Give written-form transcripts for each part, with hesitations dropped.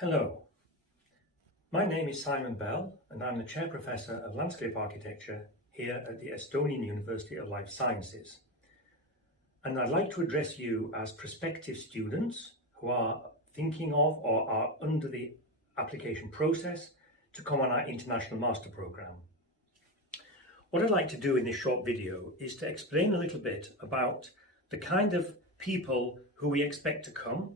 Hello, my name is Simon Bell and I'm the Chair Professor of Landscape Architecture here at the Estonian University of Life Sciences. And I'd like to address you as prospective students who are thinking of or are under the application process to come on our International Master Programme. What I'd like to do in this short video is to explain a little bit about the kind of people who we expect to come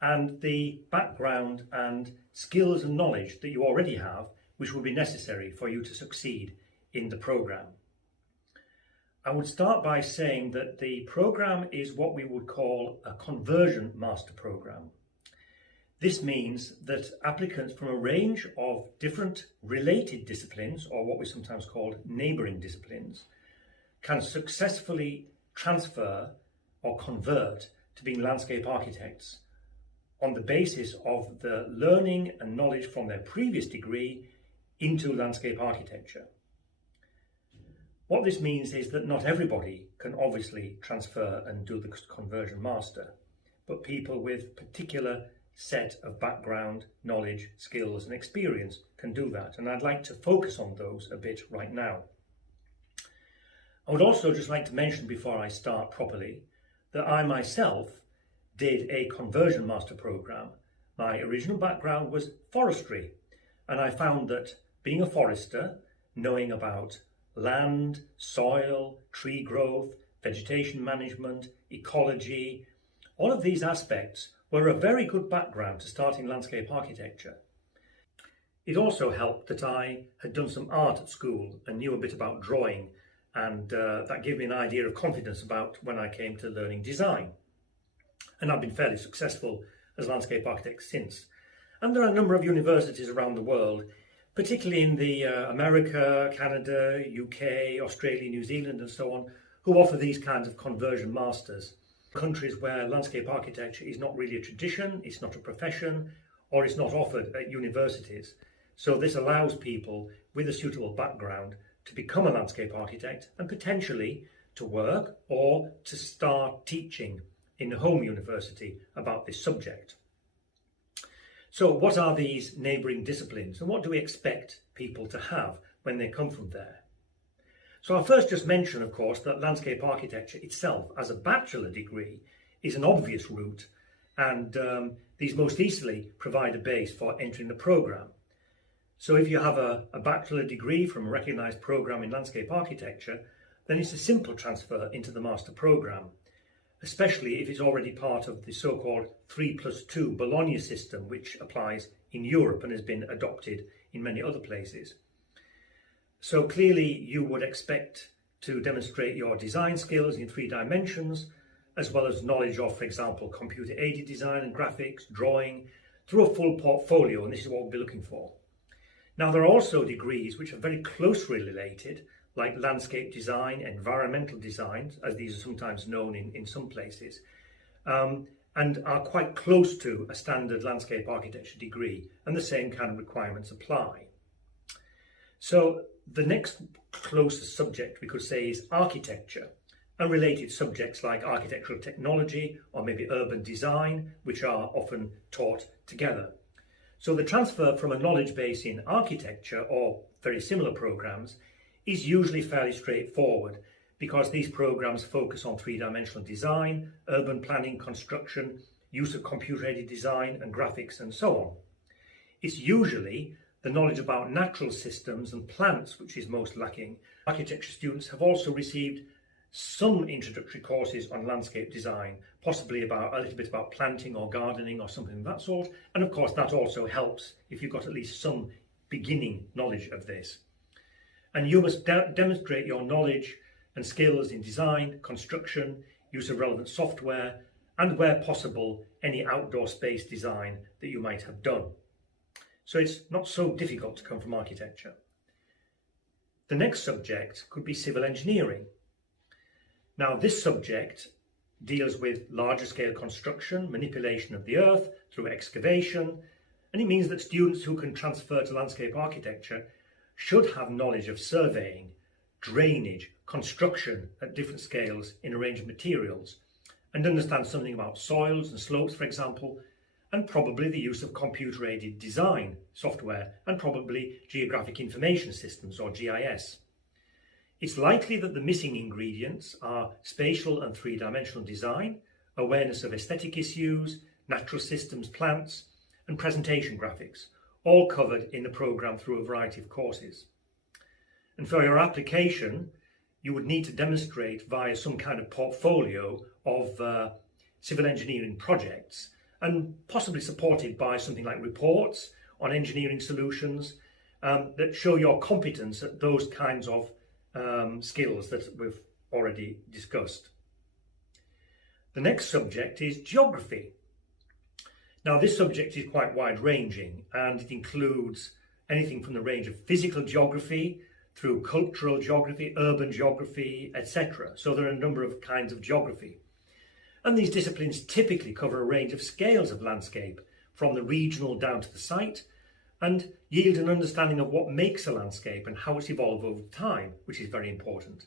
and the background and skills and knowledge that you already have, which will be necessary for you to succeed in the programme. I would start by saying that the programme is what we would call a conversion master programme. This means that applicants from a range of different related disciplines, or what we sometimes call neighbouring disciplines, can successfully transfer or convert to being landscape architects on the basis of the learning and knowledge from their previous degree into landscape architecture. What this means is that not everybody can obviously transfer and do the conversion master, but people with particular set of background, knowledge, skills and experience can do that, and I'd like to focus on those a bit right now. I would also just like to mention before I start properly that I myself did a conversion master programme. My original background was forestry, and I found that being a forester, knowing about land, soil, tree growth, vegetation management, ecology, all of these aspects were a very good background to starting landscape architecture. It also helped that I had done some art at school and knew a bit about drawing, and that gave me an idea of confidence about when I came to learning design. And I've been fairly successful as a landscape architect since. And there are a number of universities around the world, particularly in the America, Canada, UK, Australia, New Zealand and so on, who offer these kinds of conversion masters. Countries where landscape architecture is not really a tradition, it's not a profession, or it's not offered at universities. So this allows people with a suitable background to become a landscape architect and potentially to work or to start teaching in a home university about this subject. So what are these neighbouring disciplines and what do we expect people to have when they come from there? So I'll first just mention, of course, that landscape architecture itself as a bachelor degree is an obvious route, and these most easily provide a base for entering the programme. So if you have a bachelor degree from a recognised programme in landscape architecture, then it's a simple transfer into the master programme, especially if it's already part of the so-called 3+2 Bologna system, which applies in Europe and has been adopted in many other places. So clearly you would expect to demonstrate your design skills in 3 dimensions, as well as knowledge of, for example, computer-aided design and graphics, drawing, through a full portfolio, and this is what we'll be looking for. Now, there are also degrees which are very closely related, like landscape design, environmental design, as these are sometimes known in some places, and are quite close to a standard landscape architecture degree, and the same kind of requirements apply. So the next closest subject we could say is architecture, and related subjects like architectural technology or maybe urban design, which are often taught together. So the transfer from a knowledge base in architecture or very similar programs is usually fairly straightforward, because these programs focus on 3-dimensional design, urban planning, construction, use of computer-aided design and graphics and so on. It's usually the knowledge about natural systems and plants which is most lacking. Architecture students have also received some introductory courses on landscape design, possibly about a little bit about planting or gardening or something of that sort, and of course that also helps if you've got at least some beginning knowledge of this. And you must demonstrate your knowledge and skills in design, construction, use of relevant software, and where possible, any outdoor space design that you might have done. So it's not so difficult to come from architecture. The next subject could be civil engineering. Now, this subject deals with larger scale construction, manipulation of the earth through excavation, and it means that students who can transfer to landscape architecture should have knowledge of surveying, drainage, construction at different scales in a range of materials, and understand something about soils and slopes, for example, and probably the use of computer-aided design software and probably geographic information systems or GIS. It's likely that the missing ingredients are spatial and three-dimensional design, awareness of aesthetic issues, natural systems, plants, and presentation graphics, all covered in the programme through a variety of courses. And for your application, you would need to demonstrate via some kind of portfolio of civil engineering projects, and possibly supported by something like reports on engineering solutions that show your competence at those kinds of skills that we've already discussed. The next subject is geography. Now, this subject is quite wide-ranging, and it includes anything from the range of physical geography through cultural geography, urban geography, etc. So there are a number of kinds of geography. And these disciplines typically cover a range of scales of landscape, from the regional down to the site, and yield an understanding of what makes a landscape and how it's evolved over time, which is very important.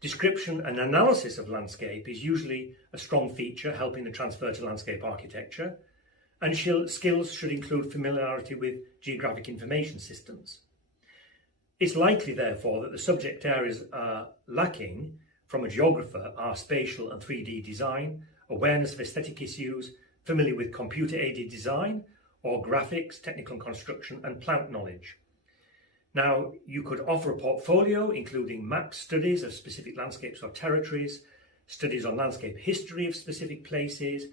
Description and analysis of landscape is usually a strong feature helping the transfer to landscape architecture, and skills should include familiarity with geographic information systems. It's likely, therefore, that the subject areas lacking from a geographer are spatial and 3D design, awareness of aesthetic issues, familiar with computer-aided design, or graphics, technical construction, and plant knowledge. Now, you could offer a portfolio including map studies of specific landscapes or territories, studies on landscape history of specific places,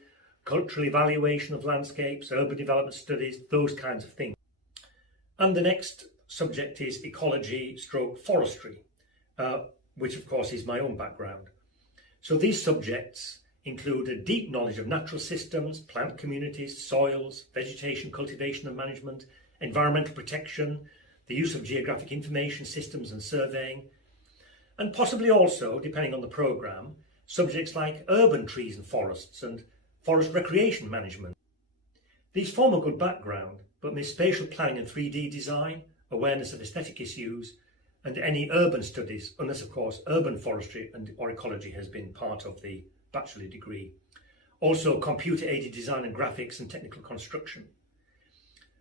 cultural evaluation of landscapes, urban development studies, those kinds of things. And the next subject is ecology/forestry, which of course is my own background. So these subjects include a deep knowledge of natural systems, plant communities, soils, vegetation, cultivation and management, environmental protection, the use of geographic information systems and surveying, and possibly also, depending on the programme, subjects like urban trees and forests and forest recreation management. These form a good background, but miss spatial planning and 3D design, awareness of aesthetic issues, and any urban studies, unless of course urban forestry or ecology has been part of the bachelor degree. Also computer-aided design and graphics and technical construction.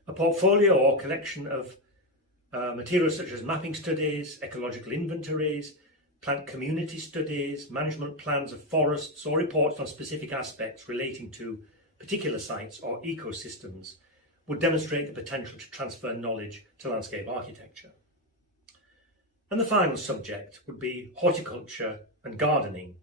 A portfolio or collection of materials such as mapping studies, ecological inventories, plant community studies, management plans of forests, or reports on specific aspects relating to particular sites or ecosystems would demonstrate the potential to transfer knowledge to landscape architecture. And the final subject would be horticulture and gardening.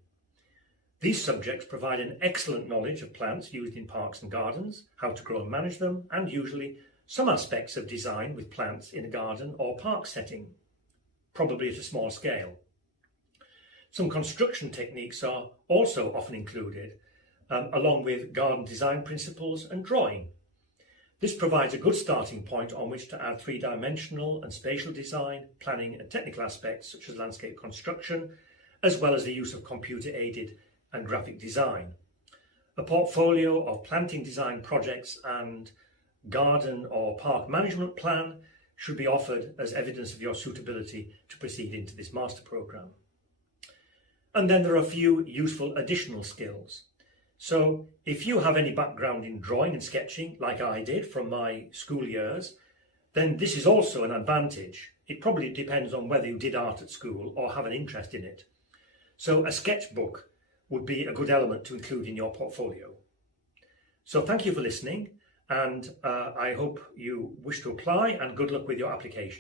These subjects provide an excellent knowledge of plants used in parks and gardens, how to grow and manage them, and usually some aspects of design with plants in a garden or park setting, probably at a small scale. Some construction techniques are also often included, along with garden design principles and drawing. This provides a good starting point on which to add three-dimensional and spatial design, planning and technical aspects such as landscape construction, as well as the use of computer-aided and graphic design. A portfolio of planting design projects and garden or park management plan should be offered as evidence of your suitability to proceed into this master programme. And then there are a few useful additional skills. So if you have any background in drawing and sketching, like I did from my school years, then this is also an advantage. It probably depends on whether you did art at school or have an interest in it. So a sketchbook would be a good element to include in your portfolio. So thank you for listening, and I hope you wish to apply, and good luck with your application.